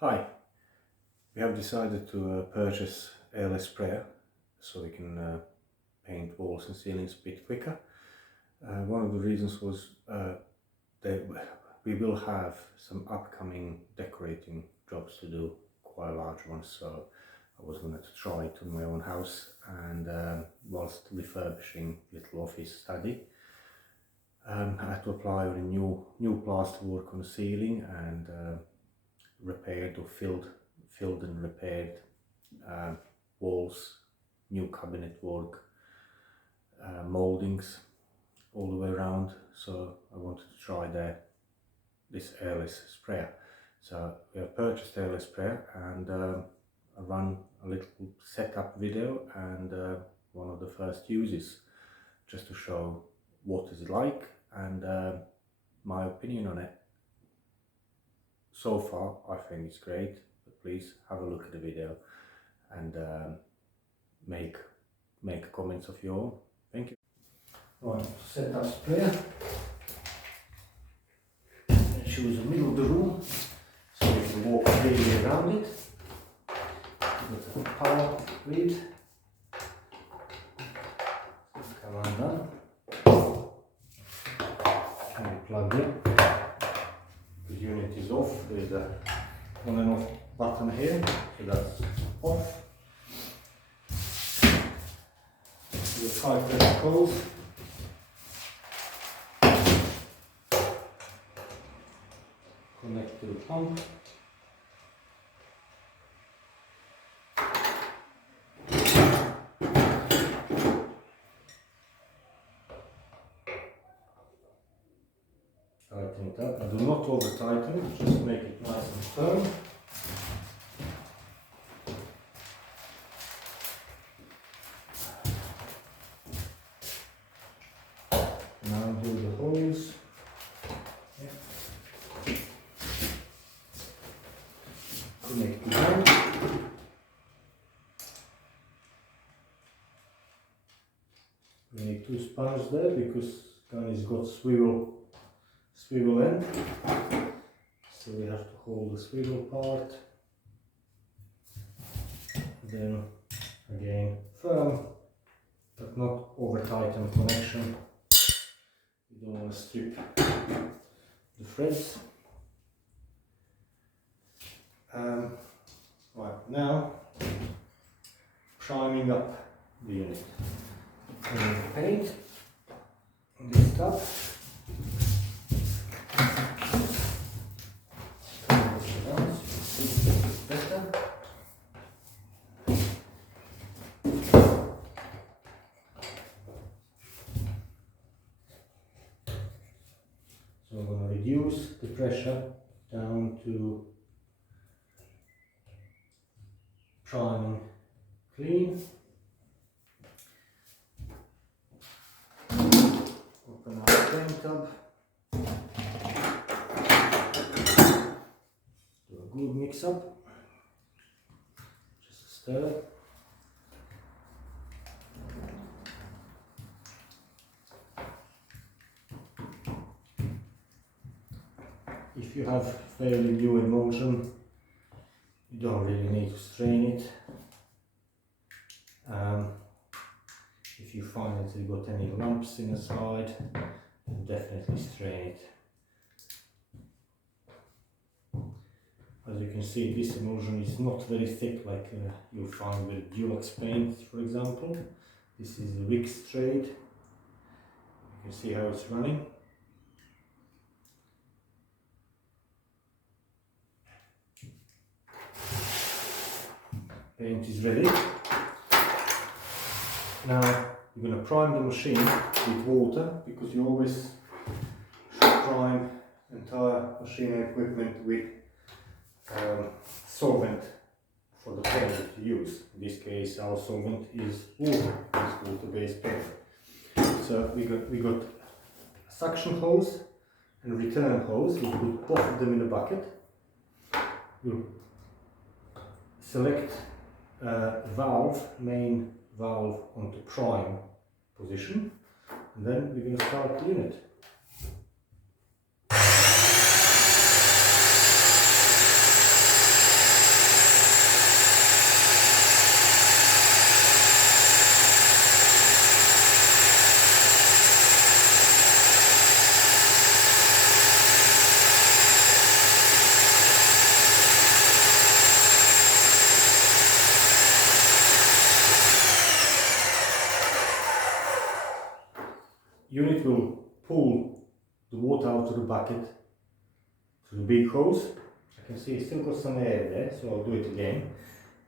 Hi, we have decided to purchase airless sprayer so we can paint walls and ceilings a bit quicker. One of the reasons was that we will have some upcoming decorating jobs to do, quite large ones, so I was going to try it on my own house, and whilst refurbishing little office study, I had to apply with a new plasterwork on the ceiling and repaired or filled and repaired walls, new cabinet work, moldings all the way around. So I wanted to try this airless sprayer. So we have purchased airless sprayer, and I run a little setup video and one of the first uses, just to show what is it like and my opinion on it. So far I think it's great, but please have a look at the video and make comments of your own. Thank you. Right, set up sprayer. Choose the middle of the room so you can walk freely around it. Got a power lead. Come on down. Can be plugged in. The unit is off. There is a on and off button here, so that's off. The high pressure hose. Connect to the pump. Tighten it up. Do not over tighten it, just make it nice and firm. Now do the hose. Connect the gun. We need two sponges there because gun has got swivel end, so we have to hold the swivel part. Then again firm, but not over tighten connection. You don't want to strip the threads. Right, now priming up the unit. Paint this top. So I'm going to reduce the pressure down to prime clean. Open our paint tub. Do a good mix up. Just a stir. If you have fairly new emulsion, you don't really need to strain it. If you find that you've got any lumps in the side, then definitely strain it. As you can see, this emulsion is not very thick like you'll find with Dulux paint, for example. This is a Wix trade. You can see how it's running. Paint is ready. Now you're going to prime the machine with water, because you always should prime entire machine equipment with solvent for the paint that you use. In this case our solvent is water, it's water-based paint. So we got a suction hose and a return hose. We put both of them in a bucket. We'll select main valve onto prime position, and then we're going to start the unit. it will pull the water out of the bucket to the big hose. I can see it's still got some air there, so I'll do it again.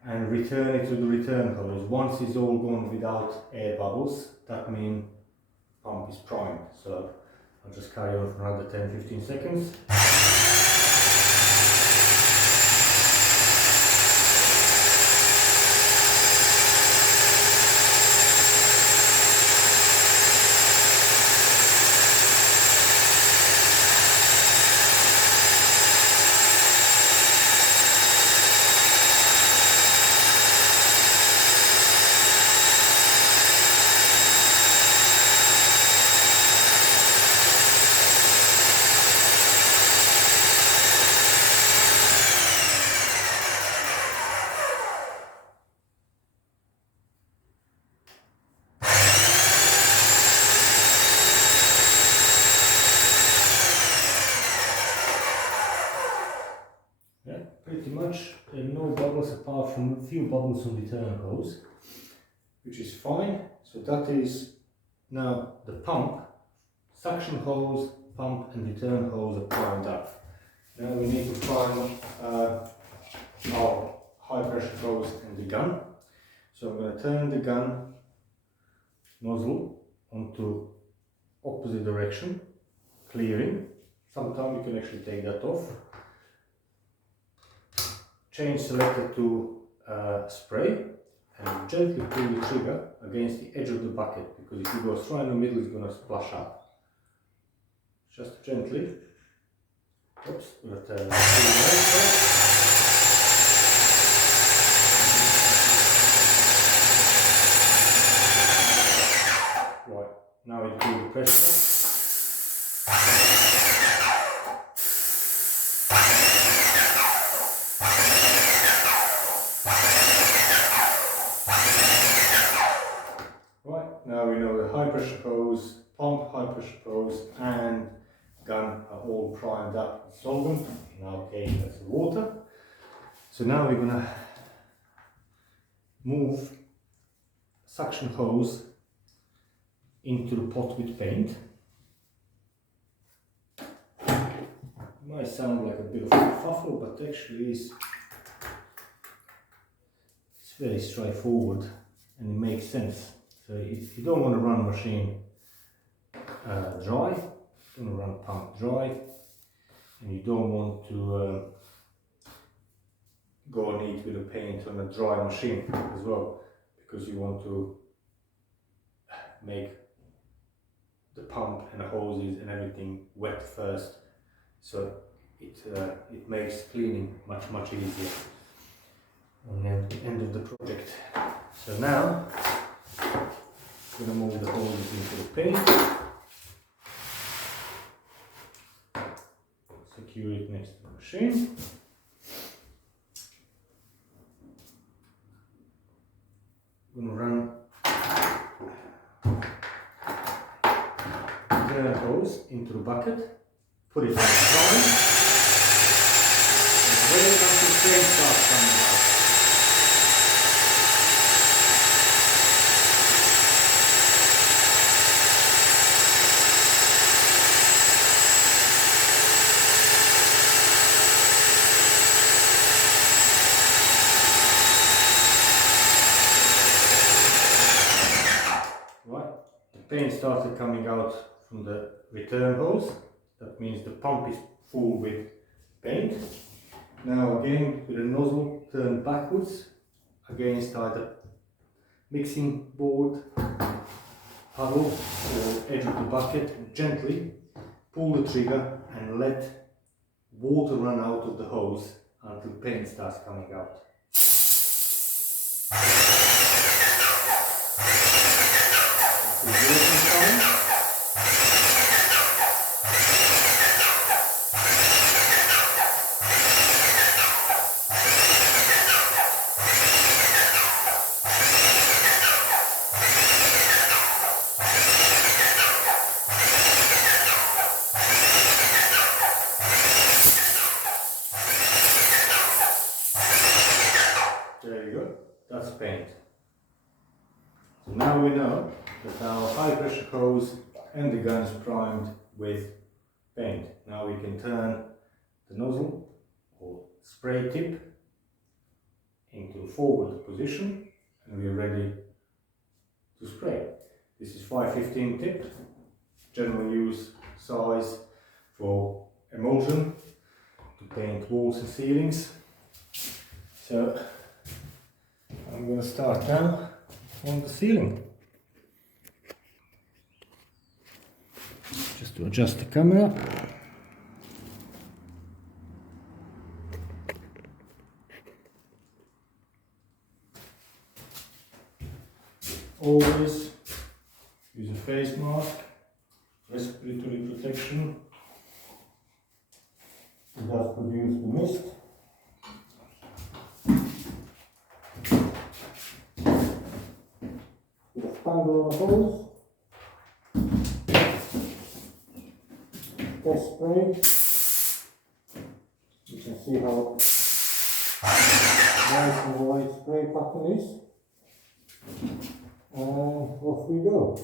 And return it to the return hose. Once it's all gone without air bubbles, that means pump is primed. So I'll just carry on for another 10-15 seconds. Yeah, pretty much there are no bubbles apart from a few bubbles on the return hose, which is fine. So that is now the pump, suction hose, pump and return hose are primed up. Now we need to prime our high pressure hose and the gun. So I'm going to turn the gun nozzle onto opposite direction, clearing. Sometimes you can actually take that off. Change selector to spray and gently pull the trigger against the edge of the bucket, because if you go straight in the middle it's going to splash up. Just gently. Oops, we'll turn the right, now we pull the pressure. Now we know the high pressure hose, pump, high pressure hose and gun are all primed up with solvent. In our case that's water. So now we're going to move suction hose into the pot with paint. It might sound like a bit of a fuffle, but actually it's very straightforward and it makes sense. So if you don't want to run machine dry, you want to run pump dry, and you don't want to go neat with the paint on a dry machine as well, because you want to make the pump and the hoses and everything wet first, so it makes cleaning much easier on the end of the project. So now I'm going to move the hoses into the paint, secure it next to the machine. I'm going to run the hose into the bucket, put it on the prime, and wait until the paint starts coming out. Paint started coming out from the return hose. That means the pump is full with paint. Now again, with the nozzle turned backwards against either mixing board, puddle or edge of the bucket, gently pull the trigger and let water run out of the hose until paint starts coming out. There you go, that's paint. So now we know that our high pressure hose and the gun is primed with paint. Now we can turn the nozzle or spray tip into forward position and we are ready to spray. This is 515 tip, general use size for emulsion to paint walls and ceilings. So I'm going to start now on the ceiling. Just to adjust the camera. Always use a face mask, respiratory protection. It does produce the mist. With a spangle on the holes. Test spray. You can see how nice and white spray pattern is. And off we go.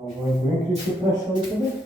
I'm going to increase the pressure a little bit.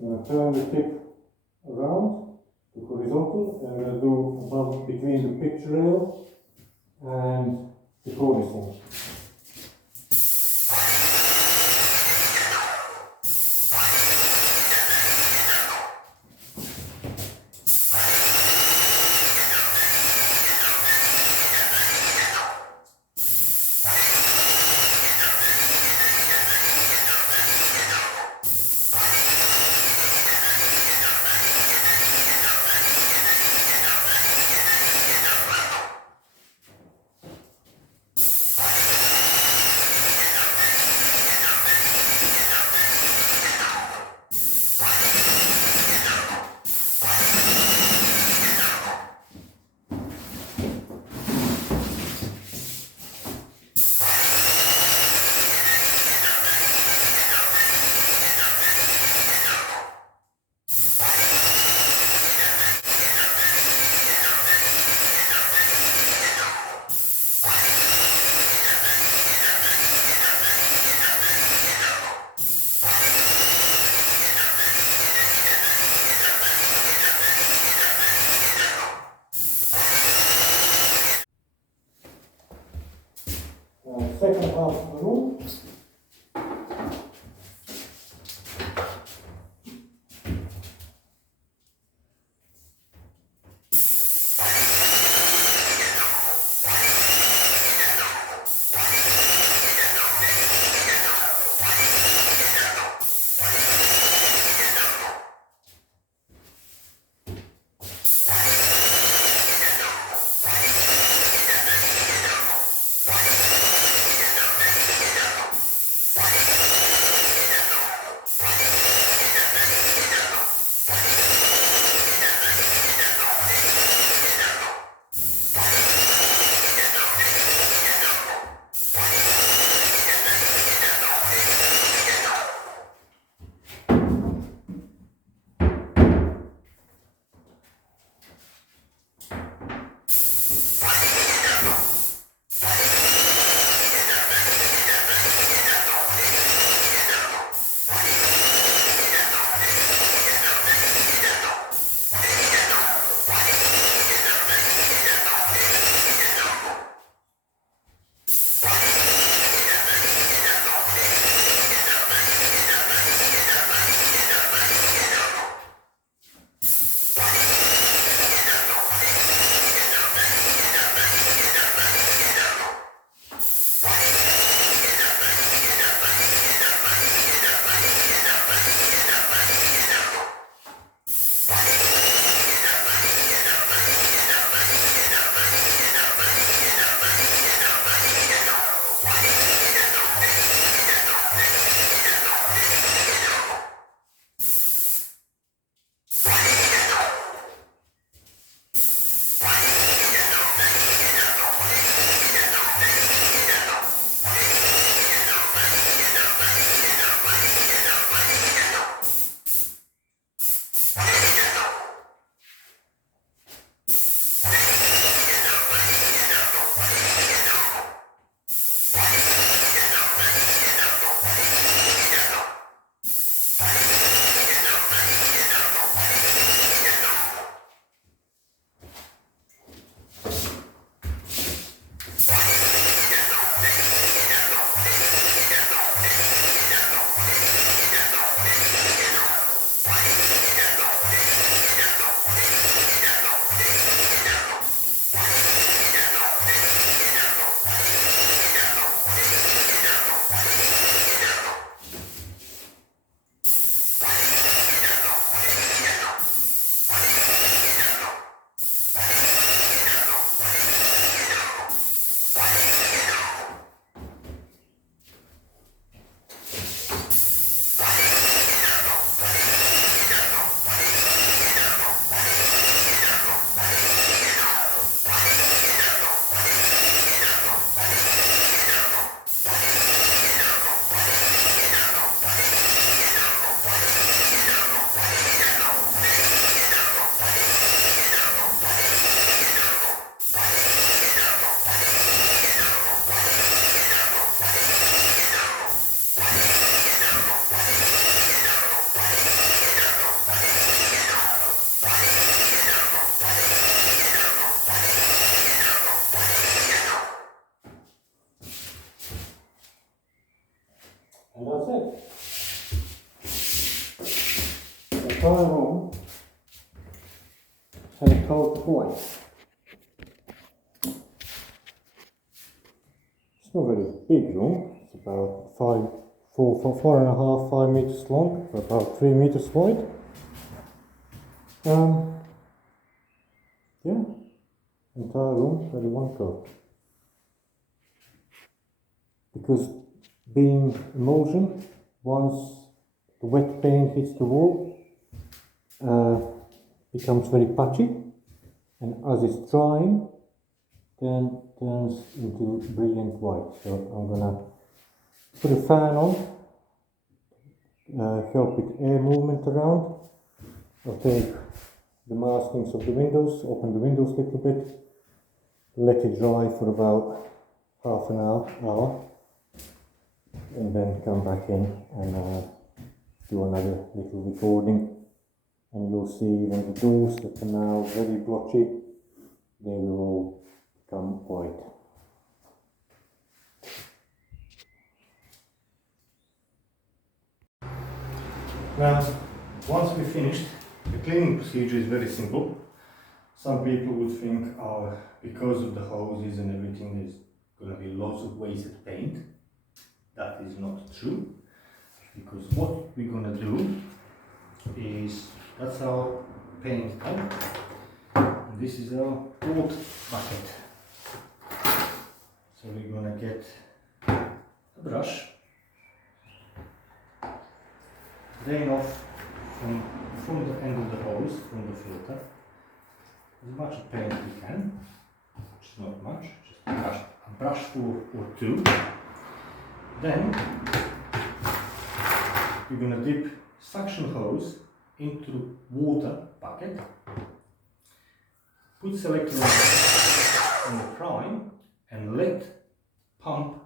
I'm going to turn the tip around to horizontal and I'm going to do above between the picture rail and the cornicing. that's it. The entire room has a coat of white. It's not a very big room. It's about 4.5, 5 meters long, about 3 meters wide. Yeah, entire room had one coat. Because being emulsion, once the wet paint hits the wall, becomes very patchy, and as it's drying, then turns into brilliant white. So I'm gonna put a fan on, help with air movement around. I'll take the maskings of the windows, open the windows a little bit, let it dry for about half an hour, and then come back in and do another little recording. And you'll see even the doors that are now very blotchy, they will all become white. Now, once we've finished, the cleaning procedure is very simple. Some people would think, because of the hoses and everything, there's going to be lots of wasted paint. That is not true, because what we're going to do is, that's our paint cup, and this is our water bucket. So we're going to get a brush, drain off from the end of the hose, from the filter, as much paint we can, which is not much, just a brush full or two. Then we're going to dip suction hose into the water bucket, put selector on the prime, and let pump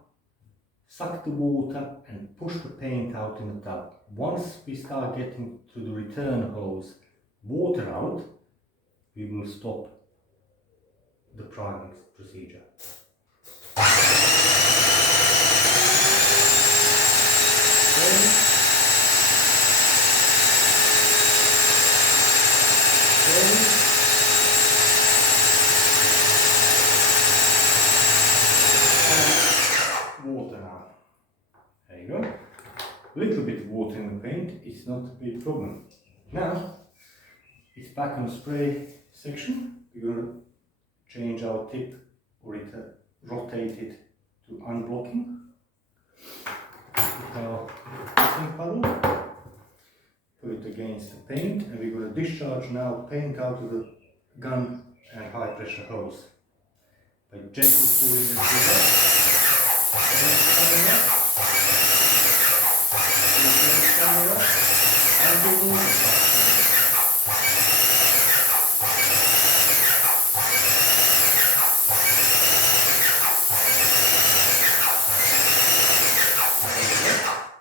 suck the water and push the paint out in the tub. Once we start getting to the return hose water out, we will stop the priming procedure. Water now. There you go. A little bit of water in the paint is not a big problem. Now it's back on the spray section. We're going to change our tip, or rotate it to unblocking. With our mixing paddle, put it against the paint, and we're going to discharge now paint out of the gun and high pressure hose by gently pulling the trigger.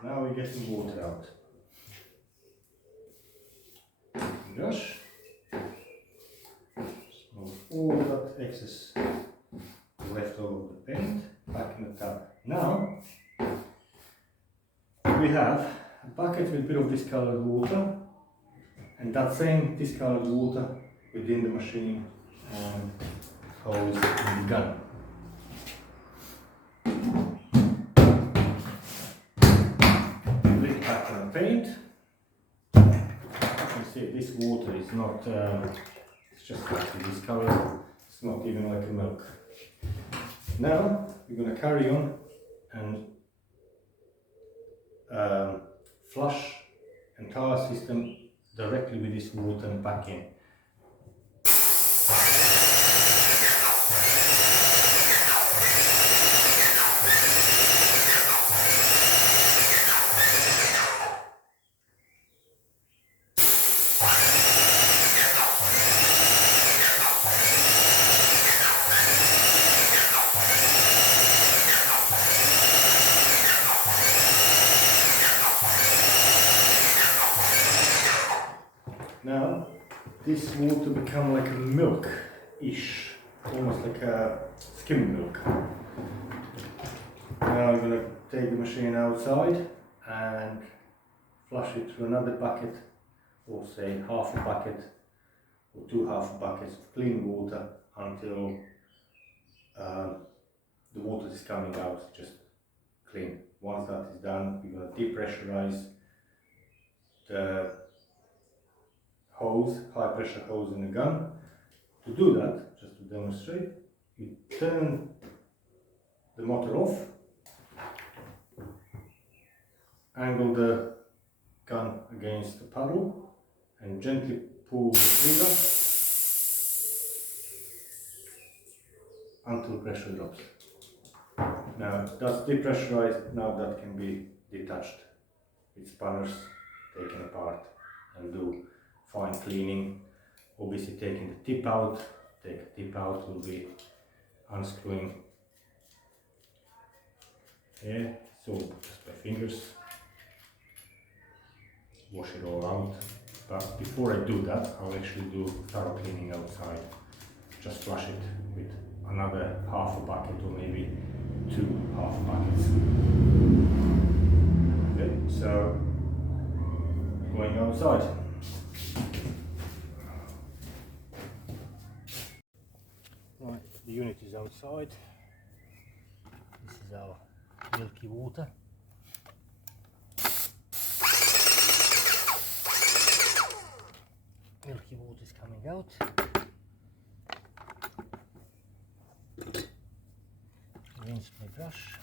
Now we're getting water out. Brush. Move all that excess left over the paint back in the tub. Now we have a bucket with a bit of discolored water, and that same discolored water within the machine and hose in the gun. Lick back on the paint. You can see this water is not, it's just slightly discolored, it's not even like a milk. Now we're going to carry on and flush entire system directly with this water and back in. Now this water become like a milk-ish, almost like a skim milk. Now I'm going to take the machine outside and flush it through another bucket, or say half a bucket or two half buckets of clean water until the water is coming out just clean. Once that is done, we're going to depressurize the hose, high pressure hose in the gun. To do that, just to demonstrate, you turn the motor off, angle the gun against the paddle and gently pull the trigger until pressure drops. Now that's depressurized, now that can be detached with spanners, taken apart and do fine cleaning. Obviously taking the tip out, take the tip out will be unscrewing here, so just by fingers, wash it all out. But before I do that, I'll actually do thorough cleaning outside. Just flush it with another half a bucket or maybe two half buckets. Okay, so going outside. Right, the unit is outside. This is our milky water. Milky water is coming out. Rinse my brush.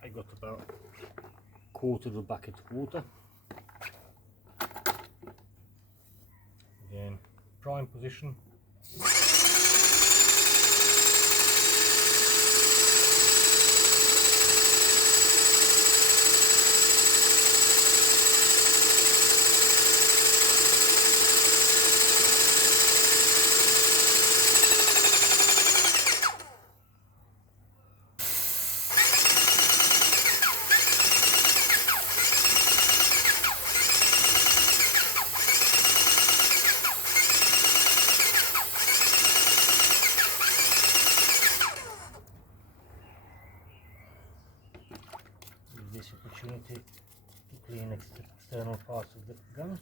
I got about a quarter of a bucket of water. Again, prime position. This opportunity to clean external parts of the gun.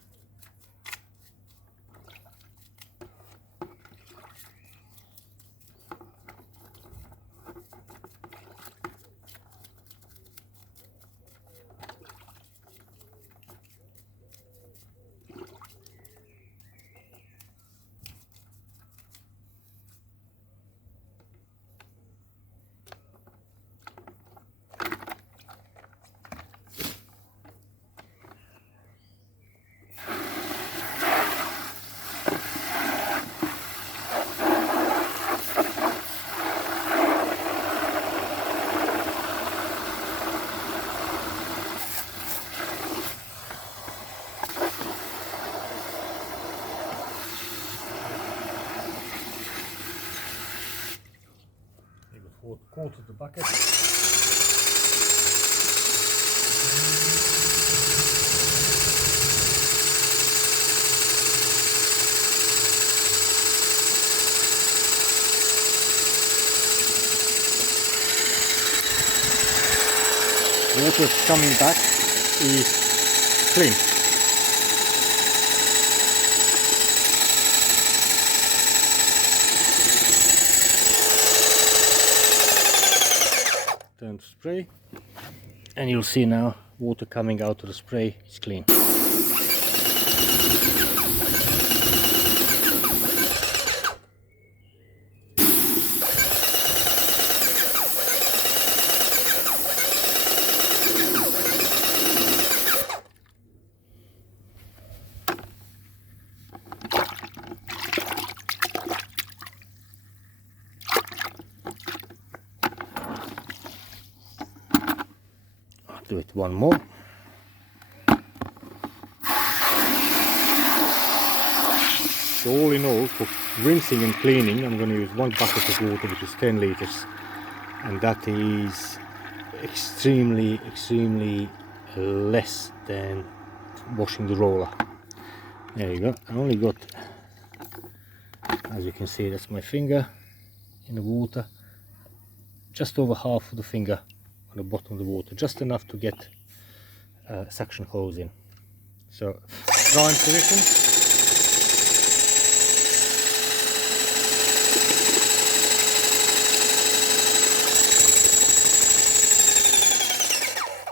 water coming back is clean. Turn to spray, and you'll see now water coming out of the spray is clean. Do it one more. So all in all, for rinsing and cleaning, I'm going to use 1 bucket of water, which is 10 liters, and that is extremely less than washing the roller. There you go. I only got, as you can see, that's my finger in the water, just over half of the finger on the bottom of the water, just enough to get suction hose in. So drying position,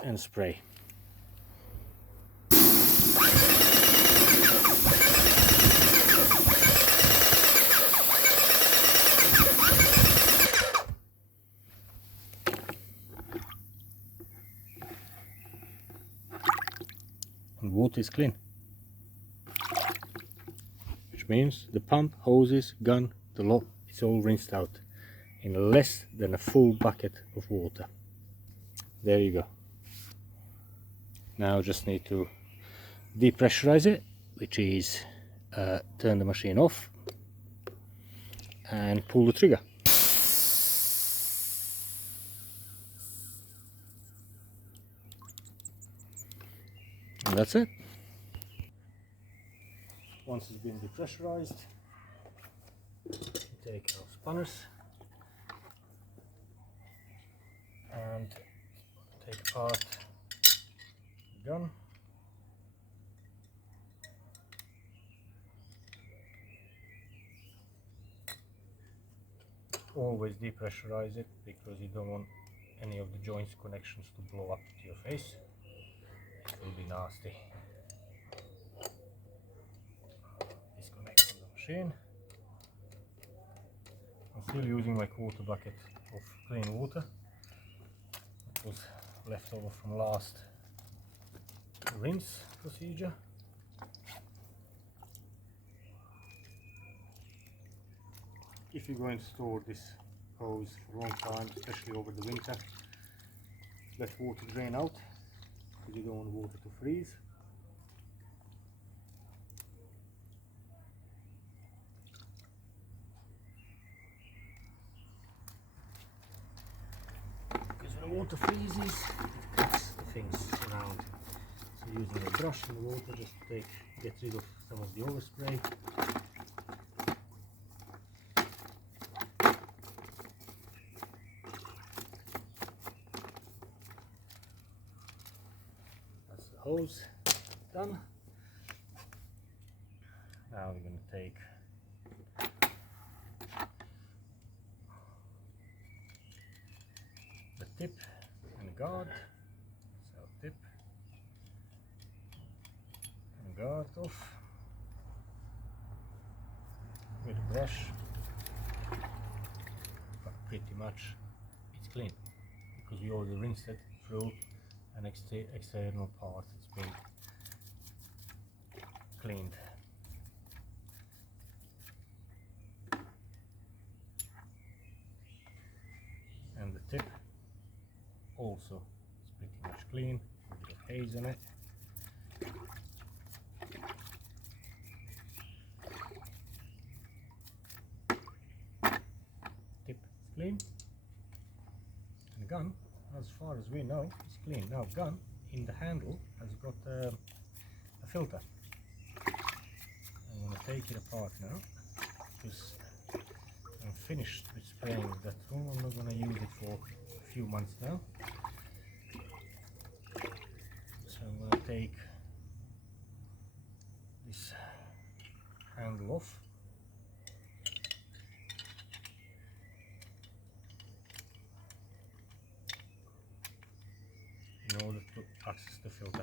and spray. And water is clean, which means the pump, hoses, gun, the lot, it's all rinsed out in less than a full bucket of water. There you go. Now just need to depressurize it, which is turn the machine off and pull the trigger. And that's it. Once it's been depressurized, take our spanners and take apart the gun. Always depressurize it, because you don't want any of the joints connections to blow up to your face. It will be nasty. Disconnect from the machine. I'm still using my quarter bucket of clean water. It was left over from last rinse procedure. If you're going to store this hose for a long time, especially over the winter, let water drain out, because you don't want water to freeze. Because when the water freezes, it cuts the things around. So using a brush in the water just to get rid of some of the overspray. Hose done. Now we're going to take the tip and guard, so tip and guard off with a brush, but pretty much it's clean, because we already rinsed it through an external part. It's been cleaned. And the tip also is pretty much clean, a bit of haze on it. Tip is clean, and the gun, as far as we know, is clean. Now gun in the handle has got a filter. I'm going to take it apart now, because I'm finished with spraying that room. I'm not going to use it for a few months now. take this handle off. In order to access the filter.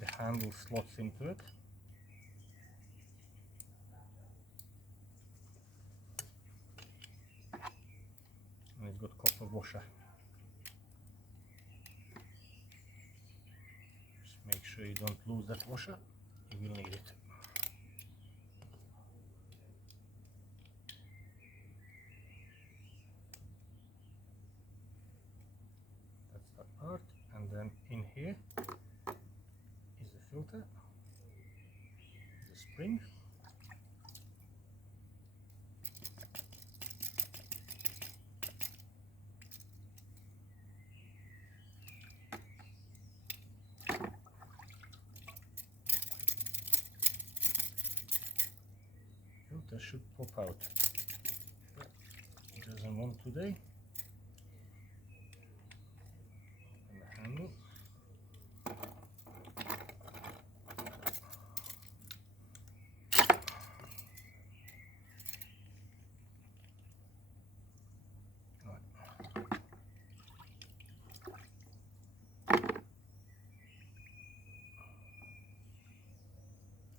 The handle slots into it. And it's got copper washer. Just make sure you don't lose that washer. You will need it. That's that part. And then in here is the filter, the spring. Filter should pop out, but it doesn't want today. Open the handle.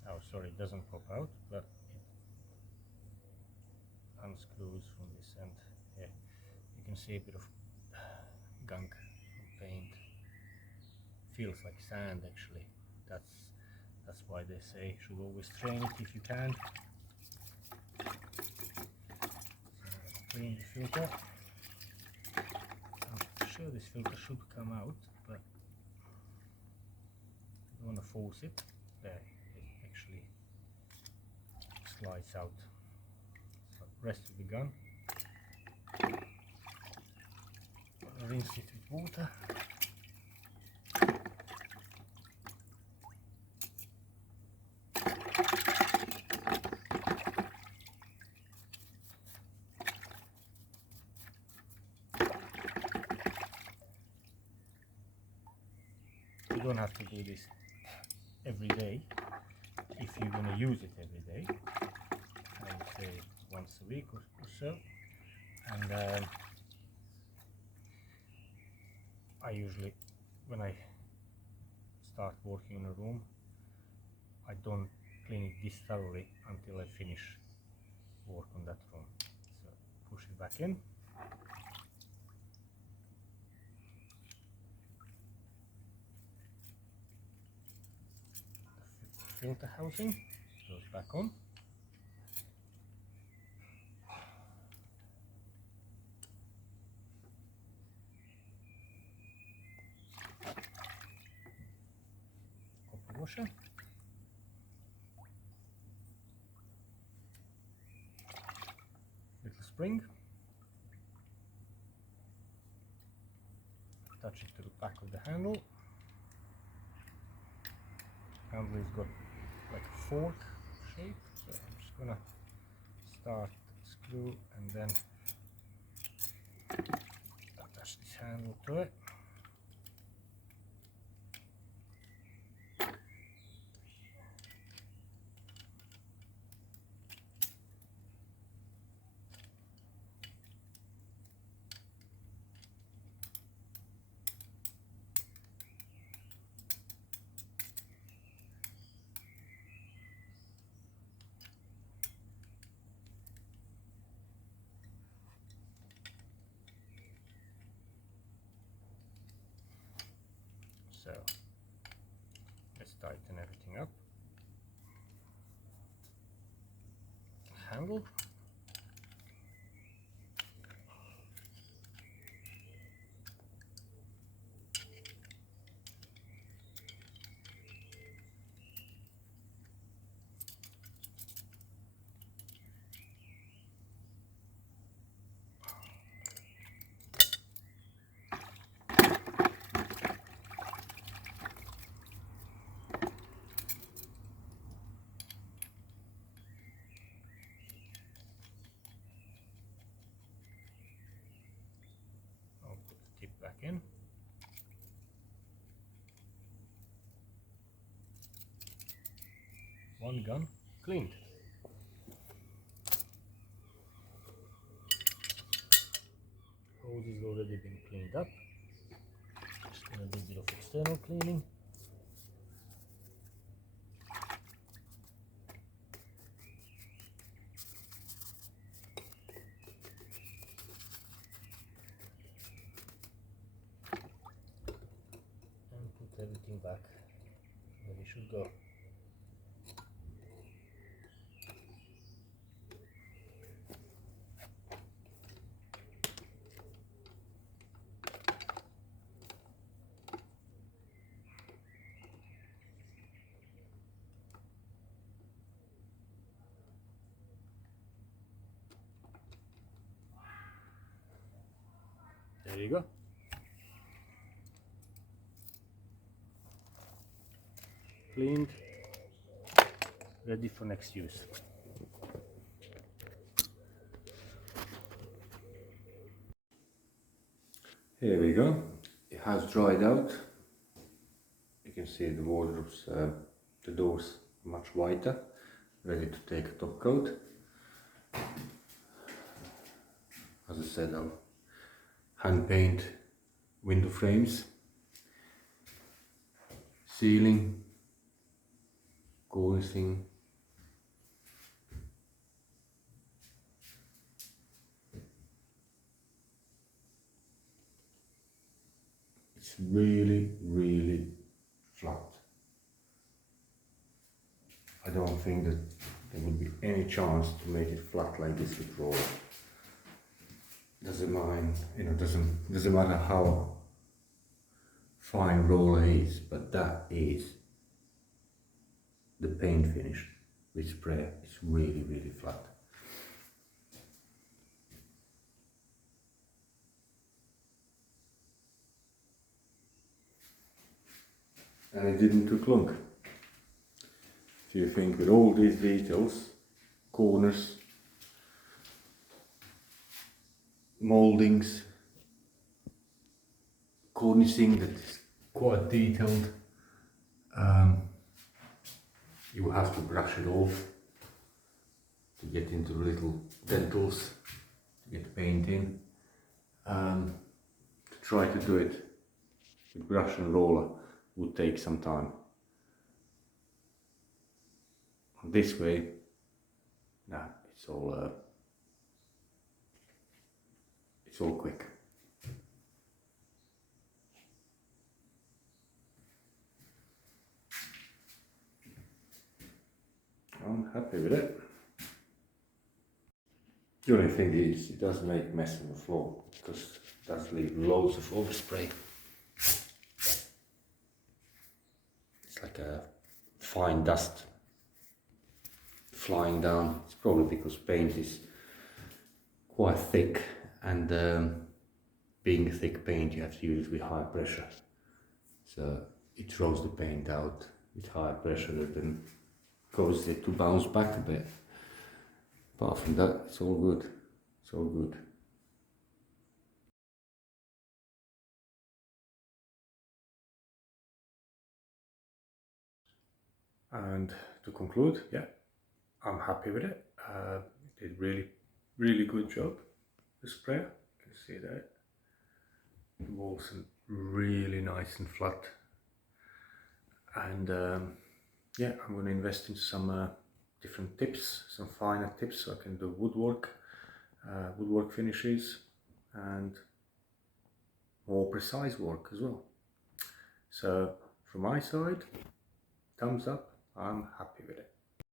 Oh, sorry, it doesn't pop out, but it unscrews from this end. Yeah, you can see a bit of gunk from paint. Feels like sand actually. That's why they say should always train it if you can. So clean the filter. I'm sure this filter should come out, but you don't want to force it. There, it actually slides out. So rest of the gun. Rinse it with water. You don't have to do this every day if you're going to use it every day. I would say once a week or so. And I usually, when I start working in a room, I don't clean it this thoroughly until I finish work on that room. So push it back in. The filter housing goes back on. Copper washer. Little spring. Attach it to the back of the handle. Handle has got like a fork shape, so I'm just gonna start the screw and then attach this handle to it. So let's tighten everything up. Handle. one gun cleaned. Hose has already been cleaned up. Just gonna do a bit of external cleaning. And put everything back where it should go. There you go. Cleaned, ready for next use. Here we go. It has dried out. You can see the wardrobes, the doors much whiter, ready to take a top coat. As I said, I'll hand paint window frames, ceiling, cornicing. It's really flat. I don't think that there would be any chance to make it flat like this with roller. Doesn't mind, you know, doesn't matter how fine roller is, but that is the paint finish with spray. It's really flat. And it didn't took long. So you think with all these details, corners, moldings, cornicing that is quite detailed, you will have to brush it off to get into the little dentils, to get paint in. To try to do it with brush and roller would take some time. This way, nah, it's all quick. I'm happy with it. The only thing is, it does make mess on the floor because it does leave loads of overspray. It's like a fine dust flying down. It's probably because paint is quite thick, and being thick paint, you have to use it with high pressure. So it throws the paint out with higher pressure, that then causes it to bounce back a bit. Apart from that, it's all good. It's all good. And to conclude, yeah, I'm happy with it. It did really good job. The sprayer, you can see that. The walls are really nice and flat. And yeah, I'm going to invest in some different tips, some finer tips, so I can do woodwork finishes, and more precise work as well. So from my side, thumbs up. I'm happy with it.